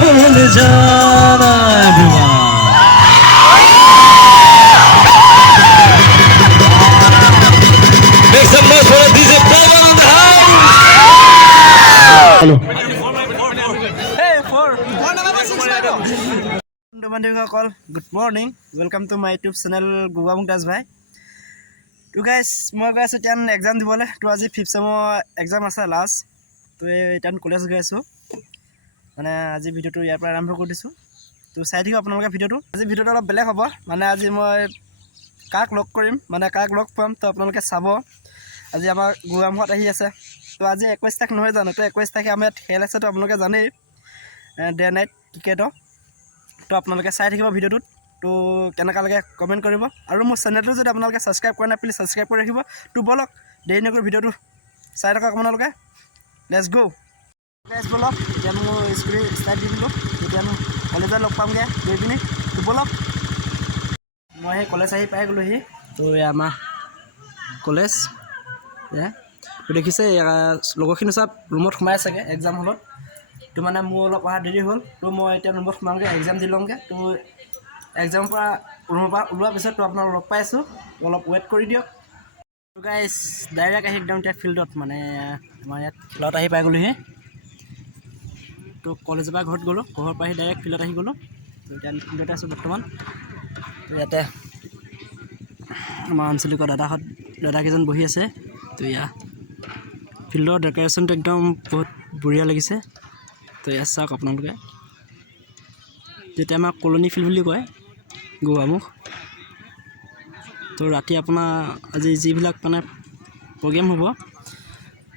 भूल जाना everyone. Make some noise for DJ Pawan in the house. Hello. বন্ধুসকল good morning welcome to my YouTube channel Guga Mumtaz ভাই তো guys মই গৈ আছোঁ এতিয়া এক্সাম দিবলৈ তো আজি 5th চেমৰ এক্সাম আছে লাষ্ট তো এতিয়া কলেজ গৈ আছোঁ মানে আজি ভিডিঅ'টো ইয়াৰ পৰা আৰম্ভ কৰি দিছোঁ তো চাই থাকিব আপোনালোকে ভিডিঅ'টো আজি ভিডিঅ'টো অলপ বেলেগ হ'ব মানে আজি মই কাক লগ কৰিম মানে কাক লগ পাম তো আপোনালোকে চাব আজি আমাৰ গুগামুখত আহি আছে তো আজি 21 তাৰিখ নহয় জানো তো 21 তাৰিখে আমাৰ ইয়াত খেল আছে তো আপোনালোকে জানেই ডে নাইট ক্ৰিকেটৰ তো আপোনালোকে চাই থাকিব ভিডিঅ'টোত তো কেনেকুৱা লাগে কমেণ্ট কৰিব আৰু মোৰ চেনেলটো যদি আপোনালোকে ছাবস্ক্ৰাইব কৰা নাই প্লিজ ছাবস্ক্ৰাইব কৰি ৰাখিব তো বলক দেৰি নকৰি ভিডিঅ'টো চাই থাকক আপোনালোকে লেটছ গো গাইজ বলক এতিয়া মোৰ স্কুল ষ্টাৰ্ট দি দিলোঁ এতিয়া মই কলেজত লগ পামগৈ গৈ পিনি তো বলক মই সেই কলেজ আহি পাই গ'লোহি তো আমাৰ কলেজ তো দেখিছে লগৰখিনি চব ৰুমত সোমাই আছেগৈ এক্সাম হলত তো মানে মোৰ অলপ অহা দেৰি হ'ল তো মই এতিয়া ৰুমত সোমামগৈ এক্সাম দি ল'মগৈ তো এক্সামৰ পৰা ৰুমৰ পৰা ওলোৱাৰ পিছত তো আপোনালোক লগ পাই আছোঁ অলপ ৱেইট কৰি দিয়ক তো গাইজ ডাইৰেক্ট আহি একদম এতিয়া ফিল্ডত মানে আমাৰ ইয়াত ফিল্ডত আহি পাই গ'লোহি তো কলেজৰ পৰা ঘৰত গ'লোঁ ঘৰৰ পৰা আহি ডাইৰেক্ট ফিল্ডত আহি গ'লোঁ তো এতিয়া ফিল্ডতে আছোঁ বৰ্তমান তো ইয়াতে আমাৰ আঞ্চলিকৰ দাদাকেইজন বহি আছে তো ইয়াত ফিল্ডৰ ডেক'ৰেশ্যনটো একদম বহুত বঢ়িয়া লাগিছে তো ইয়াত চাওক আপোনালোকে যেতিয়া আমাক কলনী ফিল্ড বুলি কয় গোৱামুখ তো ৰাতি আপোনাৰ আজি যিবিলাক মানে প্ৰগ্ৰেম হ'ব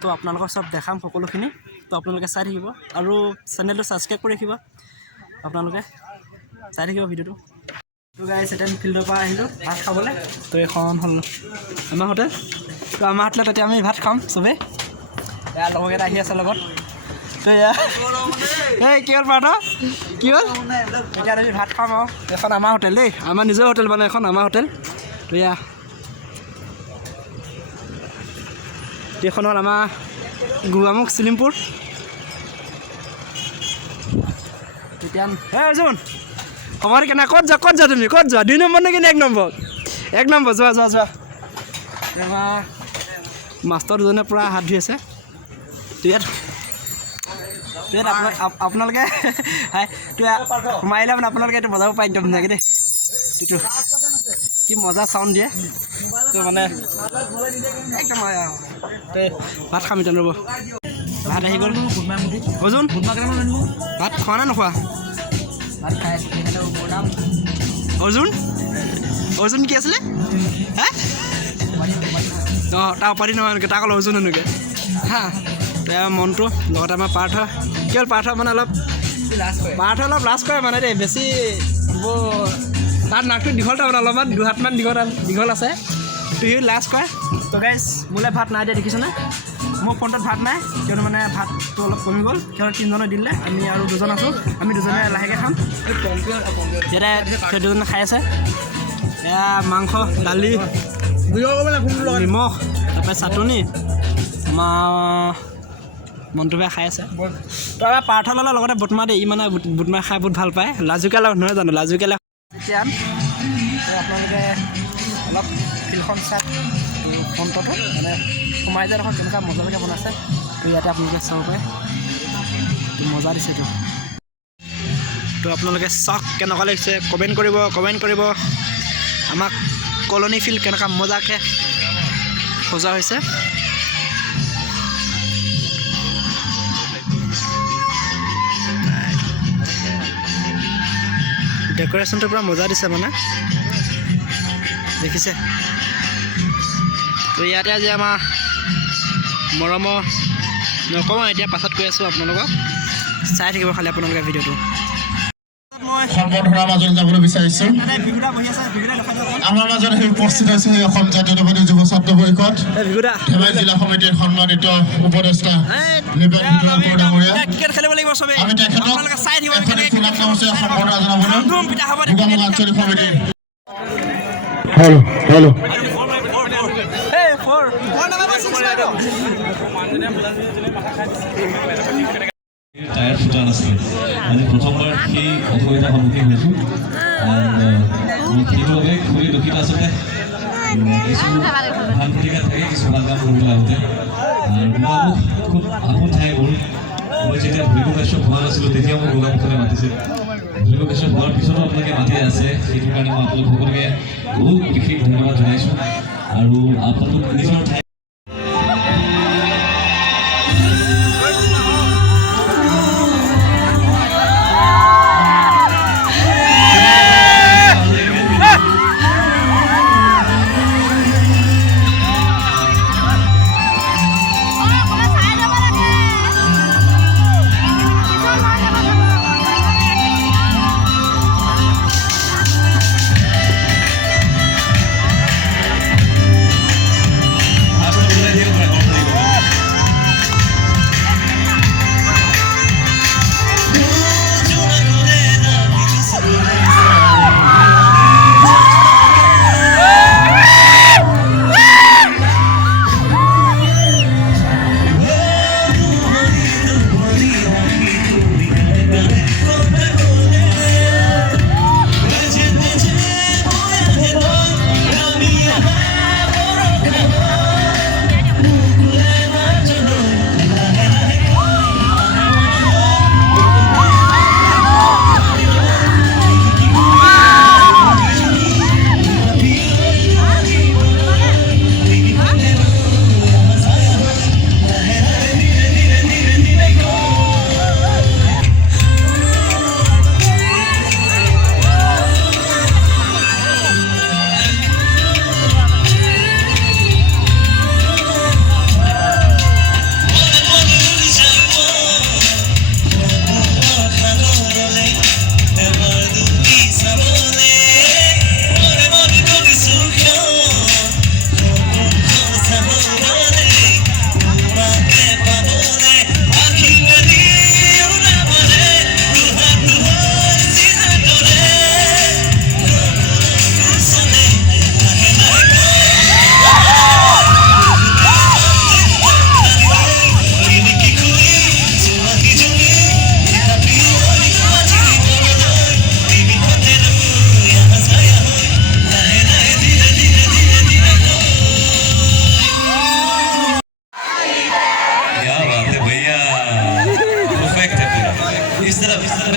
তো আপোনালোকক চব দেখাম সকলোখিনি তো আপোনালোকে চাই থাকিব আৰু চেনেলটো ছাবস্ক্ৰাইব কৰি ৰাখিব আপোনালোকে চাই থাকিব ভিডিঅ'টো তো গাইজ এতিয়া ফিল্ডৰ পৰা আহিলোঁ ভাত খাবলৈ তো এইখন হ'ল আমাৰ হোটেল তো আমাৰ হোটেলত তেতিয়া আমি ভাত খাম চবেই এয়া লগৰকেইটা আহি আছে লগত তো এয়া এই কি হ'ল পাৰ্থ কি হ'ল এতিয়া আমি ভাত খাম আৰু এখন আমাৰ হোটেল দেই আমাৰ নিজৰ হোটেল মানে এখন আমাৰ হোটেল তো এয়া এইখন হ'ল আমাৰ গোৱামুখ চিলিমপুৰ তেতিয়া হে অৰ্জুন খবৰ কেনে ক'ত যোৱা তুমি ক'ত যোৱা 2 নম্বৰ নে কিনে 1 নম্বৰ যোৱা এবাৰ মাষ্টৰ দুজনে পূৰা হাত ধুই আছে ইয়াত আপোনালোকে সোমাই আহিলে মানে আপোনালোকে এইটো বজাব পাই একদম ধুনীয়াকৈ দেই এইটো কি মজা চাউণ্ড দিয়ে তো মানে একদম ভাত খাম এতিয়া ৰ'ব ভাত আহি গ'ল অৰ্জুন ভাত খোৱা নে নোখোৱা ভাত খাই অৰ্জুন কি আছিলে হা অঁ তাৰ উপাধি নহয় এনেকৈ তাক অৰ্জুন এনেকৈ হা মনটো লগতে আমাৰ পাৰ্থ কি হ'ল পাৰ্থ মানে অলপ লাজ কৰে মানে দেই বেছি তাৰ নাকটো দীঘল তাৰমানে অলপমান 2 হাতমান দীঘল আছে তো সি লাজ কৰে তো গাইজ মোলৈ ভাত নাই দিয়া দেখিছেনে মোৰ ফোনটোত ভাত নাই কিয়নো মানে ভাতটো অলপ কমি গ'ল সিহঁত 3জনে দিলে আমি আৰু 2জন আছোঁ আমি 2জনে লাহেকৈ খাম যেতিয়া সেই 2জনে খাই আছে এয়া মাংস দালি নিমখ তাৰপৰা চাটনি আমাৰ মনটো বেয়া খাই আছে তো আমাৰ পাৰ্থ ল'লৰ লগতে বুটমাহ দেই ই মানে বুটমাহ খাই বহুত ভাল পায় লাজুকীয়া নহয় জানো লাজুকীয়া এতিয়া আপোনালোকে অলপ ফিল্ডখন চাই ফ্ৰণ্টটো মানে সোমাই যায় দেখোন কেনেকুৱা মজালৈকে বনাইছে তো ইয়াতে আপোনালোকে চাব পাৰে তো মজা দিছে এইটো তো আপোনালোকে চাওক কেনেকুৱা লাগিছে কমেণ্ট কৰিব আমাক কলনী ফিল্ড কেনেকুৱা মজাকৈ সজোৱা হৈছে ডেক'ৰেশ্যনটো পূৰা মজা দিছে মানে দেখিছে তো ইয়াতে আজি আমাৰ মৰমৰ নকওঁ এতিয়া পাছত কৈ আছোঁ আপোনালোকক চাই থাকিব খালি আপোনালোকে ভিডিঅ'টো সম্বৰ্ধনাৰ মাজত যাবলৈ বিচাৰিছোঁ আমাৰ মাজত সেই উপস্থিত হৈছে অসম জাতীয়তাবাদী যুৱ ছাত্ৰ পৰিষদ ধেমাজি জিলা সমিতিৰ সন্মানিত উপদেষ্টা নিবেন ডাঙৰীয়া আমি তেখেতক সুনাম গামোচা সম্বৰ্ধনা জনাবলৈ গোগামুখ আঞ্চলিক সমিতিৰ হেল্ল' টায়াৰ যোৱা নাছিলে আজি প্ৰথমবাৰ সেই অসুবিধাৰ সন্মুখীন হৈছোঁ সেইবাবে খুবেই দুখিত আচলতে কিছু ভাল প্ৰতিভা থাকে কিছু ভাল কাম কৰিবলৈ আহোঁতে খুব আপোন ঠাই গ'ল মই যেতিয়া ভৈৰৱ কাশ্যপ হোৱা নাছিলোঁ তেতিয়া মোক গোগামুখলৈ মাতিছিল ভৈৰৱ কাশ্যপ হোৱাৰ পিছতো আপোনালোকে মাতি আছে সেইটো কাৰণে মই আপোনালোক সকলোকে বহুত বিশেষ ধন্যবাদ জনাইছোঁ আৰু আপোনালোক নিজৰ ঠাই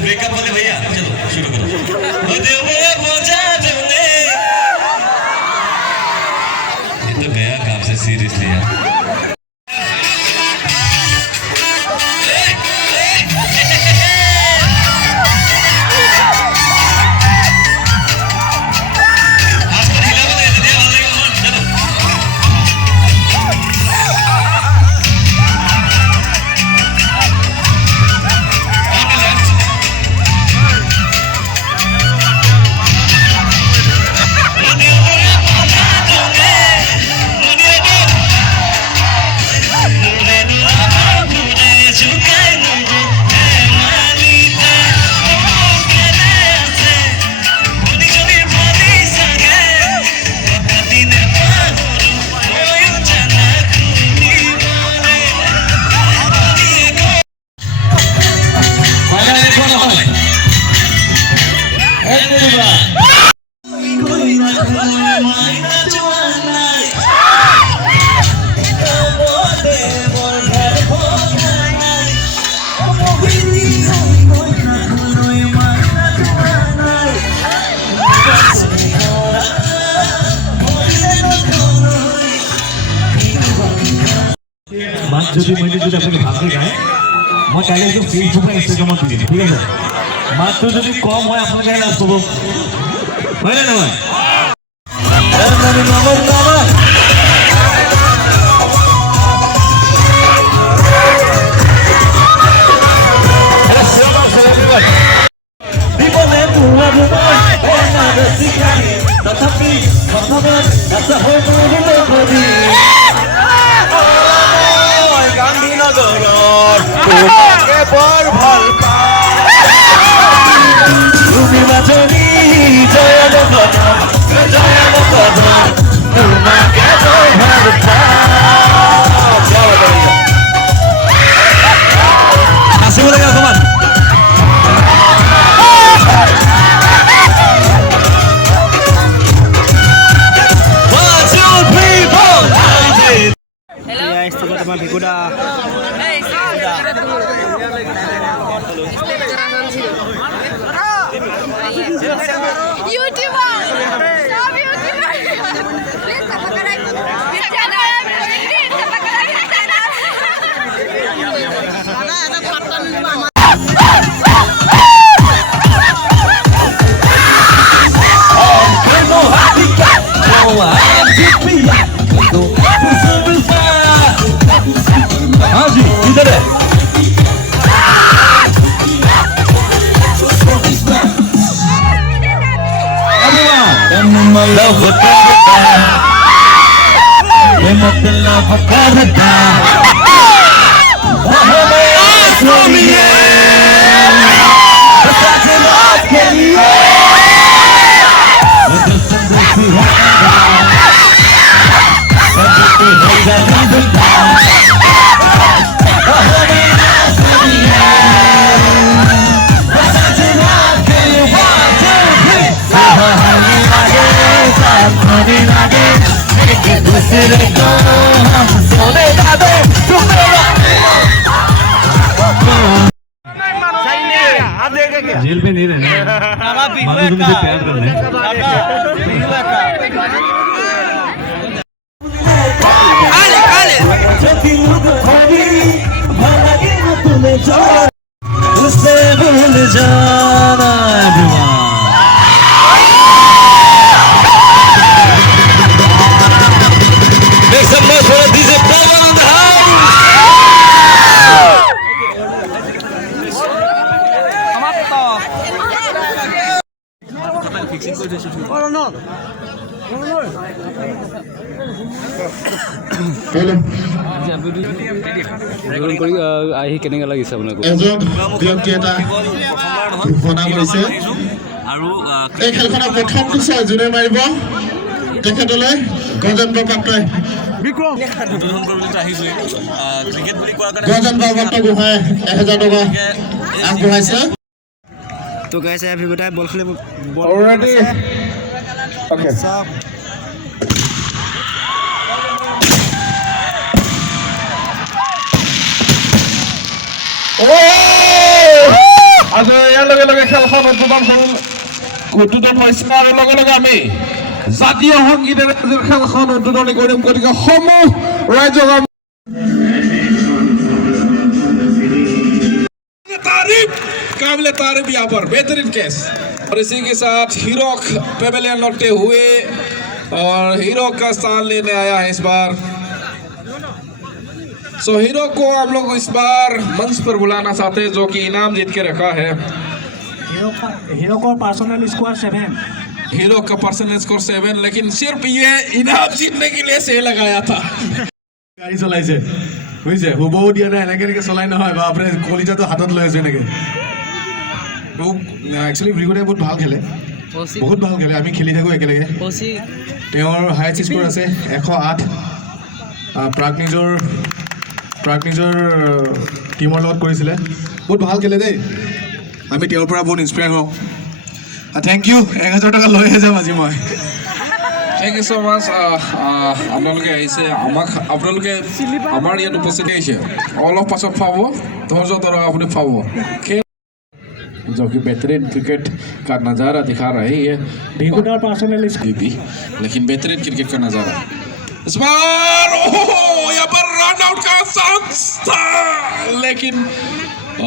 ब्रेकअप वाले भैया चलो शुरू करो ये तो गया काम से सीरियसली यार যদি মই যদি আপুনি ভালকৈ গায় মই কাইলৈ এইটো ফেচবুক বা ইনষ্টাগ্ৰামত দি দিম ঠিক আছে মাতটো যদি কম হয় আপোনালোকে লাভ পাব হয়নে নহয় তথাপি তোমাকে বৰ ভাল তুমি মাজনী তোমাকে বৰ ভাল নাচিব লাগে অকমান जेल में नहीं रहना, मानो तुमसे प्यार करना है। उससे भूल जाना Make some noise for DJ Pawan in the আহি কেনেকৈ লাগিছে আপোনাক এজন ব্যক্তি এটা ঘোষণা কৰিছে এই খেলখনৰ প্ৰথমটো চাই যোনে মাৰিব তেখেতলৈ গজেন্দ্ৰ পাত্ৰই গজেন্দ্ৰ পাত্ৰ গোহাঁই 1000 টকা আগবঢ়াইছে। তো গাইছে ভিগোটাই বল খেলিব Already. Okay. সব আৰু ইয়াৰ লগে লগে খেলখন উদ্বোধন হৈছে আৰু লগে লগে আমি জাতীয় সংগীতেৰে খেলখন উদ্বোধনী কৰিম। গতিকে সমূহ ৰাইজক तारीफ काबिले तारीफ यहाँ पर बेहतरीन केस और इसी के साथ हीरो पेवेलियन लौटते हुए और हीरो का स्थान लेने आया है इस बार। सो हीरो को हम लोग इस बार मंच पर बुलाना चाहते हैं जो कि इनाम जीत के रखा है। हीरो को पर्सनल स्कोर 7 हीरो का पर्सनल स्कोर 7 लेकिन सिर्फ ये इनाम जीतने के लिए से लगाया था। गाड़ी चलाइছে বুঝছে হুবহু দিয়া নাই এনেকৈ চলাই নহয় বাপৰে কলিজাটো হাতত লৈ আছে এনেকৈ। একচুৱেলি ভিগোটাই বহুত ভাল খেলে, বহুত ভাল খেলে, আমি খেলি থাকোঁ একেলগে। তেওঁৰ হাইয়েষ্ট স্ক'ৰ আছে 108। প্ৰাগনিজৰ টীমৰ লগত কৰিছিলে, বহুত ভাল খেলে দেই। আমি তেওঁৰ পৰা বহুত ইনস্পায়াৰ হওঁ। Thank U. 1000 টকা লৈহে যাম আজি মই। Thank you so much. আপোনালোকে আহিছে, আপোনালোকে আমাৰ ইয়াত উপস্থিত আহিছে, অলপ পাছত পাব, ধৈৰ্য ধৰক আপুনি পাব। जो कि बेहतरीन क्रिकेट का नज़ारा दिखा रहे हैं ভিগোটাৰ पर्सनल भी, लेकिन बेहतरीन क्रिकेट का नज़ारा इस बार यहाँ पर रन आउट का चांस था, लेकिन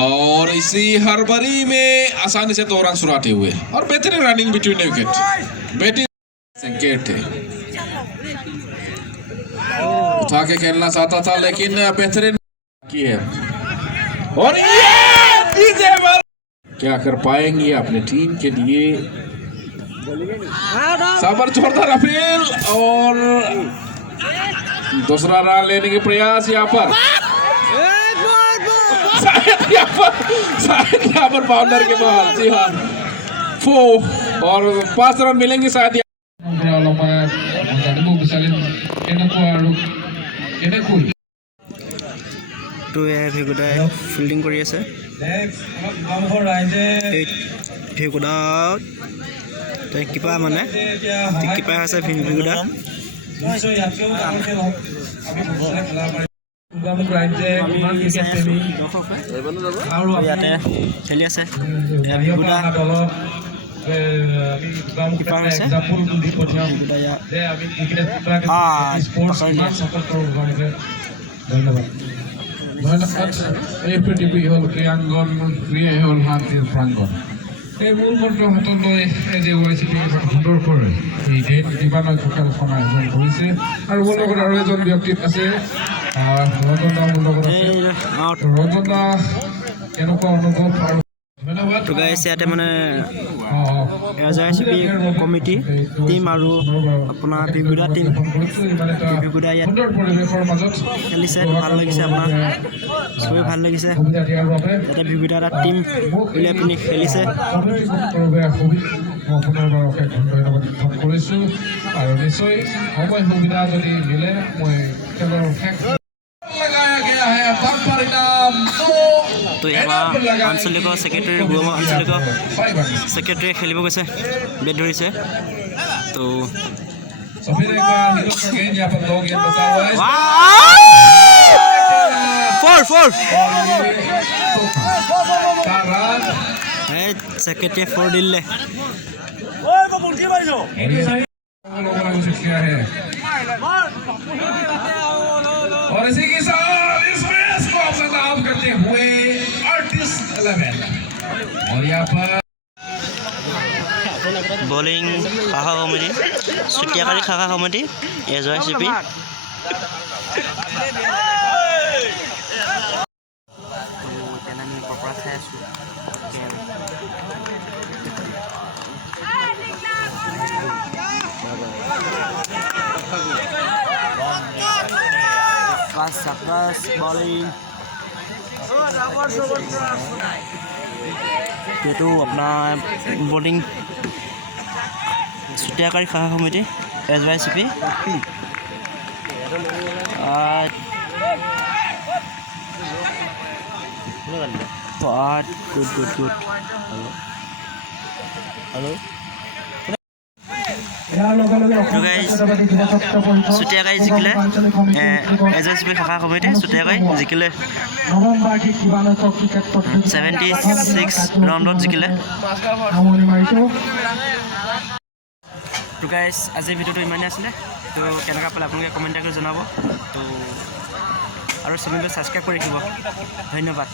और इसी हड़बड़ी में आसानी से 2 रन सुराते हुए और बेहतरीन रनिंग बिटवीन विकेट बैटिंग संकेत थे। उठा के खेलना चाहता था लेकिन बेहतरीन की है और ये क्या कर पाएंगे अपने टीम के लिए। सबर जोरदार अपील और दूसरा रन लेने के प्रयास यहाँ पर शायद यहाँ पर बाउंडर के बाद। जी हाँ, 4 और 5 रन मिलेंगे शायद। তো ভিগোটাই ফিল্ডিং কৰি আছে। ভিগোটা কিপাৰ মানে কিপাৰ আছে ভিগোটা। ইয়াতে খেলি আছে ভিগোটা কিপাৰ আছে পৃথিৱী হ'ল ক্ৰীড়াংগন, ক্ৰীড়াই হ'ল শান্তিৰ প্ৰাংগন। এই মূল মন্ত্ৰ হাতত লৈ যে ওলাইছিল সুন্দৰকৈ এই দিবানৈক্য খেলখন আয়োজন কৰিছে। আৰু মোৰ লগত আৰু এজন ব্যক্তি আছে, ৰঞ্জন দা মোৰ লগত আছে। ৰঞ্জন দা কেনেকুৱা অনুভৱ আৰু ধন্যবাদ। তো গাইছ ইয়াতে মানে এজআইচিপি কমিটি টিম আৰু আপোনাৰ বিগুদা টিম বিগুদা ইয়াত খেলিছে ভাল লাগিছে আপোনাৰ চবেই ভাল লাগিছে ইয়াতে বিগুদা এটা টিম উলিয়াই পিনি খেলিছে কৰিছোঁ আৰু নিশ্চয় সময় সুবিধা যদি মিলে মই খেলৰ শেষ लगाया गया है अब परिणाम তো এবাৰ আঞ্চলিক সেক্ৰেটাৰী গোৱা আঞ্চলিক সেক্ৰেটাৰী খেলিব গৈছে বেট ধৰিছে তো So फिर एक बार हिलों का गेंद यहाँ पर 2 गेंद बचा हुआ है फोर रन सेक्रेटरी 4 दिले लोगों ने कोशिश किया है और इसी के साथ इसमें इसको अपना आउट करते हुए आर्टिस्ट 11 और यहाँ पर बॉलिंग खाखा कमिटी सुटियाकारी खाखा कमिटी एजआईसीपी Sakas bowling itu अपना bowling सुटियाकारी खाखा कमिटी एजआईसीपी गुड हेलो सुटियाकारी जिकिले एजआईसीपी शाखा कमिटी सुटियाकारी जिकिले 76 राउंडत जिकिले তো গাইজ আজিৰ ভিডিঅ'টো ইমানেই আছিলে তো কেনেকুৱা পালে আপোনালোকে কমেণ্ট কৰি জনাব তো আৰু চেনেলটো ছাবস্ক্ৰাইব কৰি ৰাখিব ধন্যবাদ